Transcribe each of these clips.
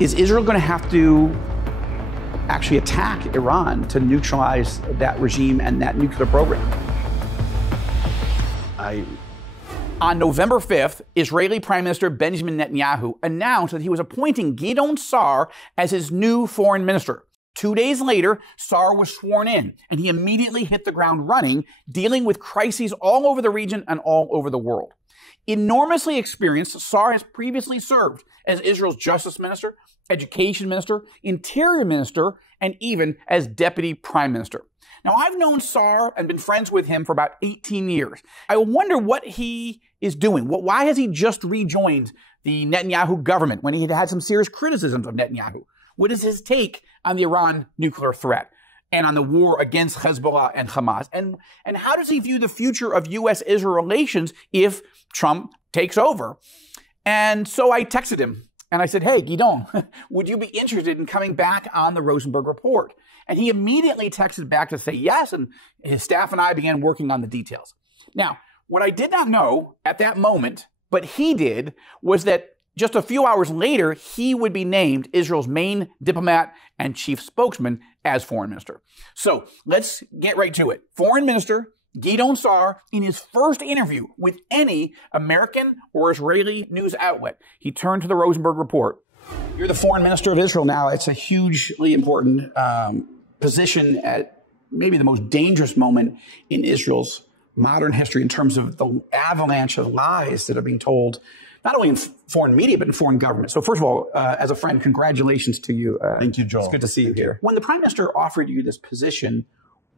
Is Israel going to have to actually attack Iran to neutralize that regime and that nuclear program? On November 5th, Israeli Prime Minister Benjamin Netanyahu announced that he was appointing Gideon Sa'ar as his new foreign minister. 2 days later, Sa'ar was sworn in, and he immediately hit the ground running, dealing with crises all over the region and all over the world. Enormously experienced, Sa'ar has previously served as Israel's justice minister, education minister, interior minister, and even as deputy prime minister. Now, I've known Sa'ar and been friends with him for about 18 years. I wonder what he is doing. Why has he just rejoined the Netanyahu government when he had some serious criticisms of Netanyahu? What is his take on the Iran nuclear threat and on the war against Hezbollah and Hamas? And how does he view the future of U.S.-Israel relations if Trump takes over? And so I texted him and I said, hey, Gideon, would you be interested in coming back on the Rosenberg Report? And he immediately texted back to say yes, and his staff and I began working on the details. Now, what I did not know at that moment, but he did, was that just a few hours later, he would be named Israel's main diplomat and chief spokesman as foreign minister. So let's get right to it. Foreign Minister Gideon Sa'ar, in his first interview with any American or Israeli news outlet, he turned to the Rosenberg Report. You're the foreign minister of Israel now. It's a hugely important position at maybe the most dangerous moment in Israel's modern history in terms of the avalanche of lies that are being told, not only in foreign media, but in foreign government. So first of all, as a friend, congratulations to you. Thank you, Joel. It's good to see you here. When the prime minister offered you this position,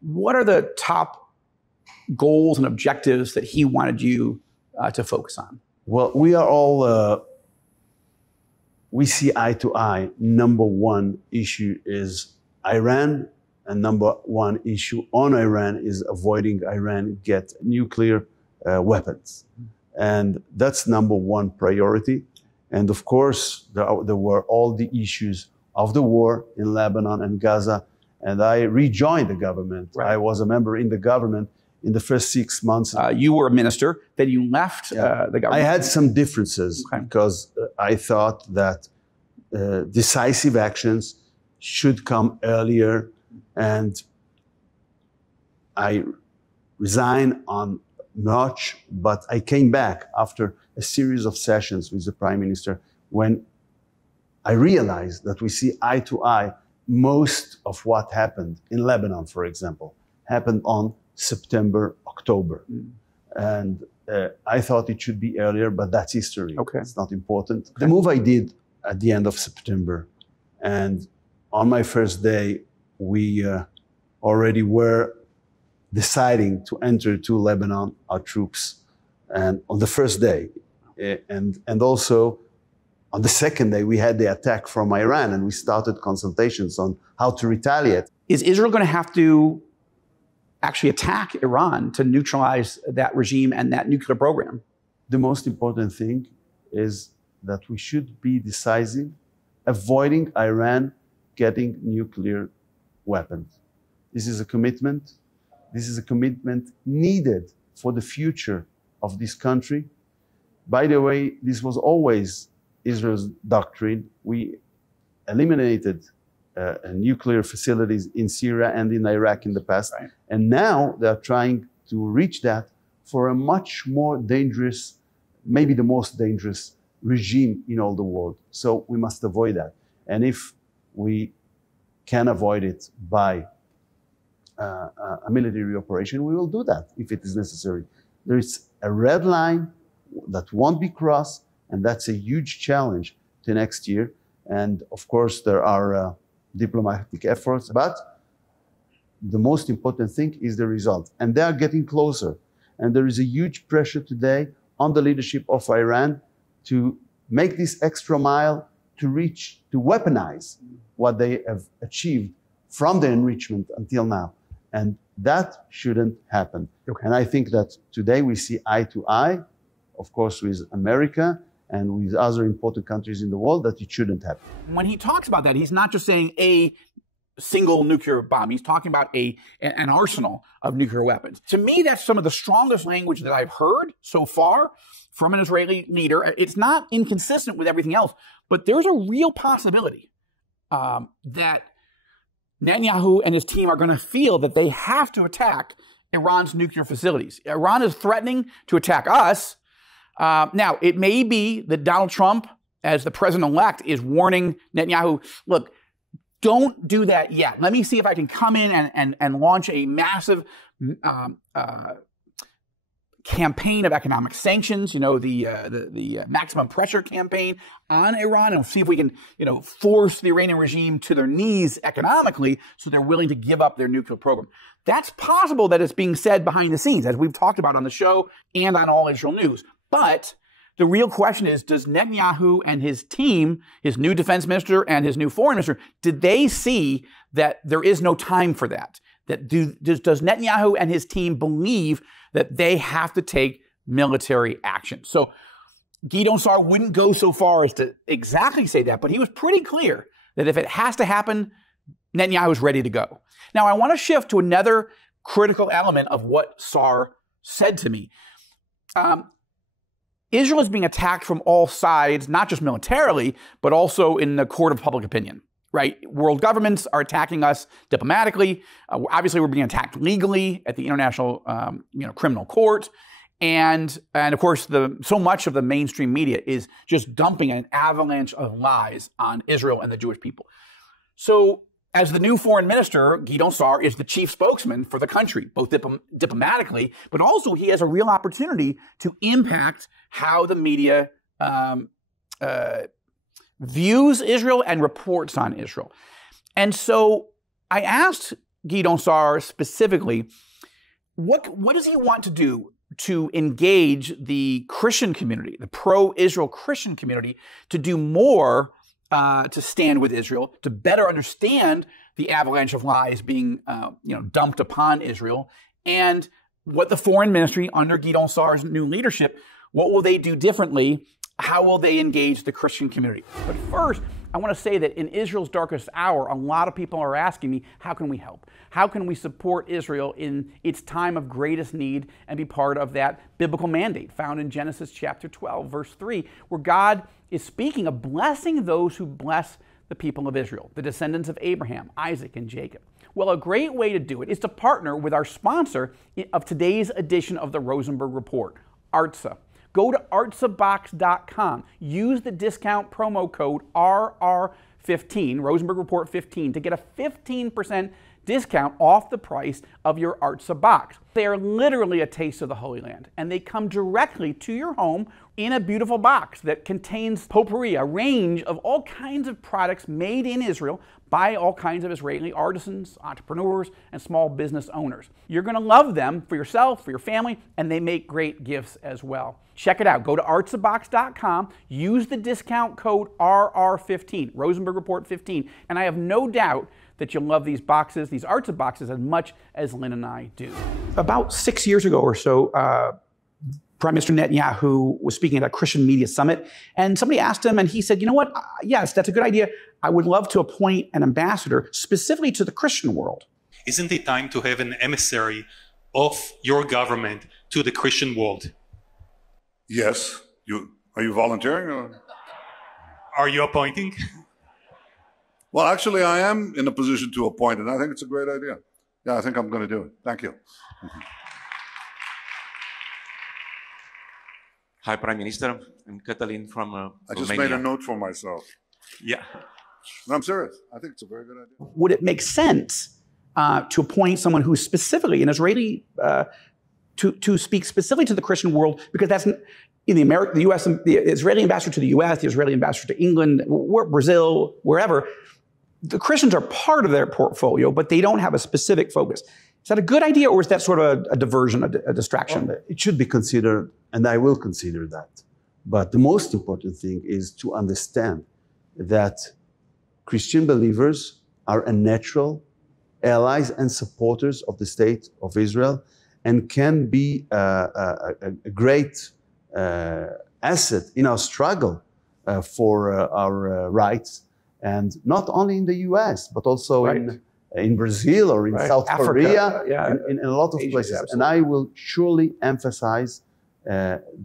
what are the top goals and objectives that he wanted you to focus on? Well, we are all, we see eye to eye. Number one issue is Iran, and number one issue on Iran is avoiding Iran get nuclear weapons. And that's number one priority. And of course, there were all the issues of the war in Lebanon and Gaza. And I rejoined the government. Right. I was a member in the government in the first 6 months. You were a minister, then you left the government. I had some differences because I thought that decisive actions should come earlier, and I resigned on March, but I came back after a series of sessions with the Prime Minister when I realized that we see eye to eye. Most of what happened in Lebanon, for example, happened on September, October. And I thought it should be earlier, but that's history. Okay. It's not important. The move I did at the end of September, and on my first day, we already were deciding to enter to Lebanon, our troops, and on the first day. And also on the second day, we had the attack from Iran, and we started consultations on how to retaliate. Is Israel going to have to actually attack Iran to neutralize that regime and that nuclear program? The most important thing is that we should be decisive, avoiding Iran getting nuclear weapons. This is a commitment. This is a commitment needed for the future of this country. By the way, this was always Israel's doctrine. We eliminated nuclear facilities in Syria and in Iraq in the past. Right. And now they're trying to reach that for a much more dangerous, maybe the most dangerous regime in all the world. So we must avoid that. And if we can avoid it by a military operation, we will do that if it is necessary. There is a red line that won't be crossed, and that's a huge challenge to next year. And of course, there are diplomatic efforts, but the most important thing is the result. And they are getting closer. And there is a huge pressure today on the leadership of Iran to make this extra mile to reach, to weaponize what they have achieved from the enrichment until now. And that shouldn't happen. Okay. And I think that today we see eye to eye, of course, with America and with other important countries in the world, that it shouldn't happen. When he talks about that, he's not just saying, A, single nuclear bomb. He's talking about an arsenal of nuclear weapons. To me, that's some of the strongest language that I've heard so far from an Israeli leader. It's not inconsistent with everything else, but there's a real possibility that Netanyahu and his team are going to feel that they have to attack Iran's nuclear facilities. Iran is threatening to attack us. Now, it may be that Donald Trump, as the president-elect, is warning Netanyahu, look, don't do that yet. Let me see if I can come in and launch a massive campaign of economic sanctions, the maximum pressure campaign on Iran, and see if we can, force the Iranian regime to their knees economically so they're willing to give up their nuclear program. That's possible that it's being said behind the scenes, as we've talked about on the show and on All Israel News. But the real question is, does Netanyahu and his team, his new defense minister and his new foreign minister, did they see that there is no time for that? Does Netanyahu and his team believe that they have to take military action? So Gideon Sa'ar wouldn't go so far as to exactly say that, but he was pretty clear that if it has to happen, Netanyahu is ready to go. Now, I want to shift to another critical element of what Sa'ar said to me. Israel is being attacked from all sides, not just militarily, but also in the court of public opinion, right? World governments are attacking us diplomatically. Obviously, we're being attacked legally at the International Criminal Court. And of course, so much of the mainstream media is just dumping an avalanche of lies on Israel and the Jewish people. So as the new foreign minister, Gideon Sa'ar is the chief spokesman for the country, both diplomatically, but also he has a real opportunity to impact how the media views Israel and reports on Israel. And so I asked Gideon Sa'ar specifically, what does he want to do to engage the Christian community, the pro-Israel Christian community, to do more to stand with Israel, to better understand the avalanche of lies being dumped upon Israel, and what the foreign ministry under Gideon Sa'ar's new leadership, what will they do differently? How will they engage the Christian community? But first, I want to say that in Israel's darkest hour, a lot of people are asking me, how can we help? How can we support Israel in its time of greatest need and be part of that biblical mandate found in Genesis chapter 12, verse 3, where God is speaking of blessing those who bless the people of Israel, the descendants of Abraham, Isaac, and Jacob. Well, a great way to do it is to partner with our sponsor of today's edition of the Rosenberg Report, ARTSA. Go to artsabox.com. Use the discount promo code RR15, Rosenberg Report 15, to get a 15% discount off the price of your ARTSA box. They are literally a taste of the Holy Land, and they come directly to your home in a beautiful box that contains potpourri, a range of all kinds of products made in Israel by all kinds of Israeli artisans, entrepreneurs, and small business owners. You're going to love them for yourself, for your family, and they make great gifts as well. Check it out. Go to artsabox.com, use the discount code RR15, Rosenberg Report 15, and I have no doubt that you'll love these boxes, these ARTSA boxes, as much as Lynn and I do. About 6 years ago or so, Prime Minister Netanyahu was speaking at a Christian media summit, and somebody asked him, and he said, you know what, yes, that's a good idea. I would love to appoint an ambassador specifically to the Christian world. Isn't it time to have an emissary of your government to the Christian world? Yes. Are you volunteering? Or? Are you appointing? Well, actually, I am in a position to appoint, and I think it's a great idea. Yeah, I think I'm going to do it. Thank you. Hi, Prime Minister. I'm Catalin from Romania. I just made a note for myself. Yeah. No, I'm serious. I think it's a very good idea. Would it make sense to appoint someone who's specifically an Israeli, to speak specifically to the Christian world? Because that's in the U.S., the Israeli ambassador to the U.S., the Israeli ambassador to England, Brazil, wherever. The Christians are part of their portfolio, but they don't have a specific focus. Is that a good idea, or is that sort of a diversion, a distraction? Well, it should be considered, and I will consider that. But the most important thing is to understand that Christian believers are a natural allies and supporters of the state of Israel and can be a great asset in our struggle for our rights And not only in the US, but also in Brazil or in South Korea, in a lot of places. And I will surely emphasize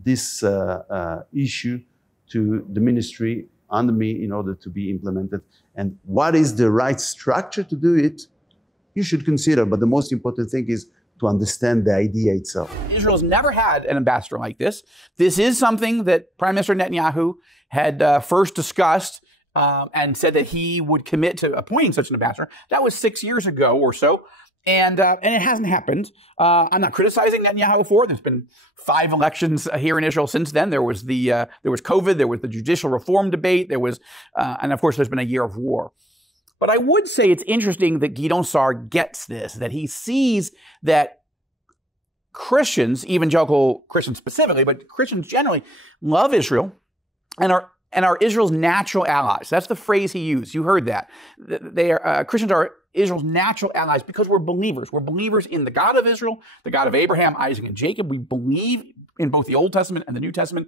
this issue to the ministry under me in order to be implemented. And what is the right structure to do it, you should consider. But the most important thing is to understand the idea itself. Israel's never had an ambassador like this. This is something that Prime Minister Netanyahu had first discussed and said that he would commit to appointing such an ambassador. That was 6 years ago or so. And it hasn't happened. I'm not criticizing Netanyahu for it. There's been 5 elections here in Israel since then. There was there was COVID. There was the judicial reform debate. There was, and of course, there's been a year of war. But I would say it's interesting that Gideon Sa'ar gets this, that he sees that Christians, evangelical Christians specifically, but Christians generally, love Israel and are Israel's natural allies. That's the phrase he used. You heard that. Christians are Israel's natural allies because we're believers. We're believers in the God of Israel, the God of Abraham, Isaac, and Jacob. We believe in both the Old Testament and the New Testament.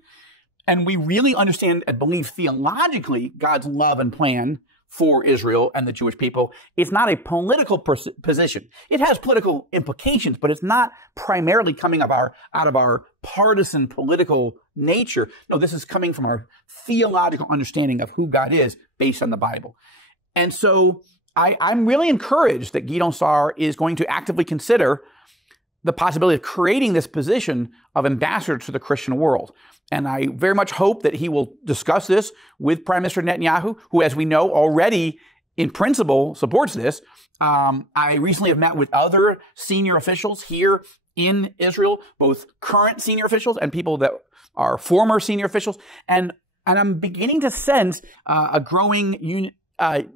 And we really understand and believe theologically God's love and plan for Israel and the Jewish people. It's not a political position. It has political implications, but it's not primarily coming out of our partisan political nature. No, this is coming from our theological understanding of who God is based on the Bible. And so I'm really encouraged that Gideon Sa'ar is going to actively consider the possibility of creating this position of ambassador to the Christian world. And I very much hope that he will discuss this with Prime Minister Netanyahu, who, as we know, already in principle supports this. I recently have met with other senior officials here in Israel, both current senior officials and people that are former senior officials. And I'm beginning to sense a growing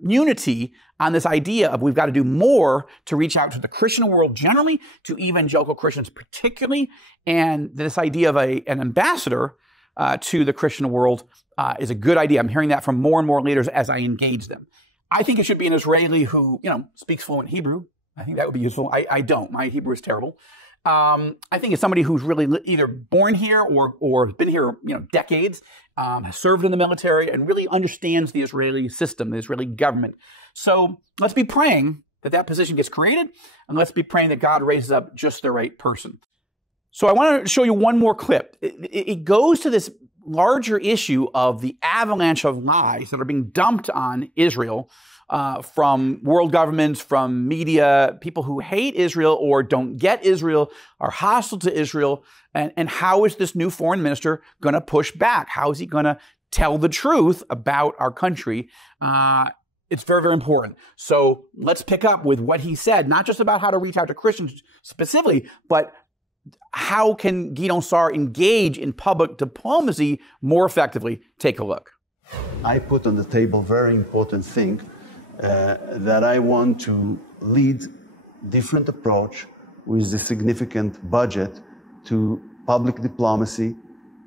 unity on this idea of we've got to do more to reach out to the Christian world generally, to evangelical Christians particularly, and this idea of an ambassador to the Christian world is a good idea. I'm hearing that from more and more leaders as I engage them. I think it should be an Israeli who, speaks fluent Hebrew. I think that would be useful. I don't. My Hebrew is terrible. I think it's somebody who's really either born here or been here, decades, has served in the military and really understands the Israeli system, the Israeli government. So let's be praying that that position gets created, and let's be praying that God raises up just the right person. So I want to show you one more clip. It goes to this larger issue of the avalanche of lies that are being dumped on Israel from world governments, from media, people who hate Israel or don't get Israel, are hostile to Israel. And how is this new foreign minister going to push back? How is he going to tell the truth about our country? It's very, very important. So let's pick up with what he said, not just about how to reach out to Christians specifically, but how can Gideon Sa'ar engage in public diplomacy more effectively? Take a look. I put on the table a very important thing, that I want to lead different approach with a significant budget to public diplomacy,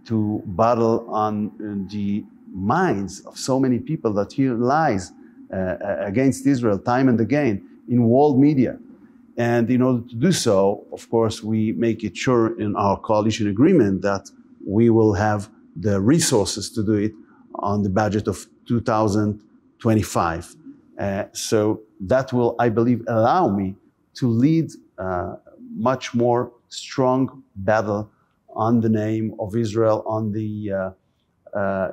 to battle on the minds of so many people that hear lies against Israel time and again in world media. And in order to do so, of course, we make it sure in our coalition agreement that we will have the resources to do it on the budget of 2025. So that will, I believe, allow me to lead much more strong battle on the name of Israel, on the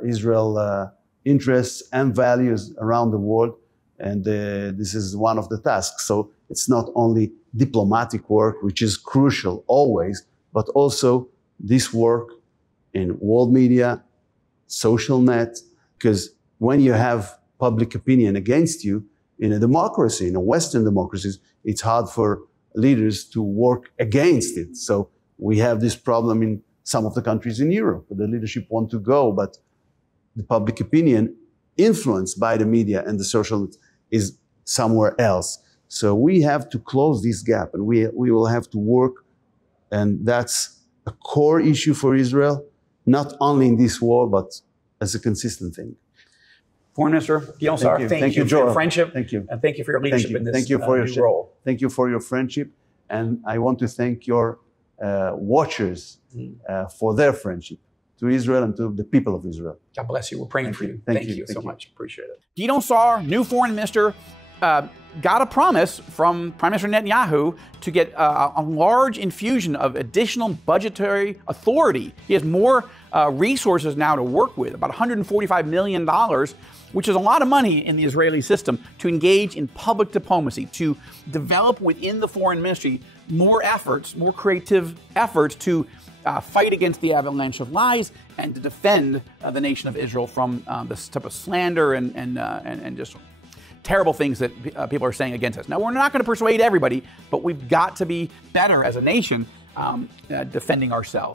Israel interests and values around the world. And this is one of the tasks. So it's not only diplomatic work, which is crucial always, but also this work in world media, social net, because when you have public opinion against you in a democracy, in a Western democracies, it's hard for leaders to work against it. So we have this problem in some of the countries in Europe. The leadership want to go, but the public opinion influenced by the media and the social is somewhere else. So we have to close this gap, and we will have to work, and that's a core issue for Israel, not only in this war, but as a consistent thing. Foreign Minister Gideon Sa'ar, thank you for your friendship. Thank you. And thank you for your leadership in this new role. Thank you for your friendship. And I want to thank your watchers for their friendship. to Israel and to the people of Israel. God bless you. We're praying for you. Thank you so much. Appreciate it. Gideon Sa'ar, new foreign minister, got a promise from Prime Minister Netanyahu to get a large infusion of additional budgetary authority. He has more resources now to work with, about $145 million, which is a lot of money in the Israeli system, to engage in public diplomacy, to develop within the foreign ministry more efforts, more creative efforts to fight against the avalanche of lies and to defend the nation of Israel from this type of slander and just terrible things that people are saying against us. Now, we're not going to persuade everybody, but we've got to be better as a nation defending ourselves.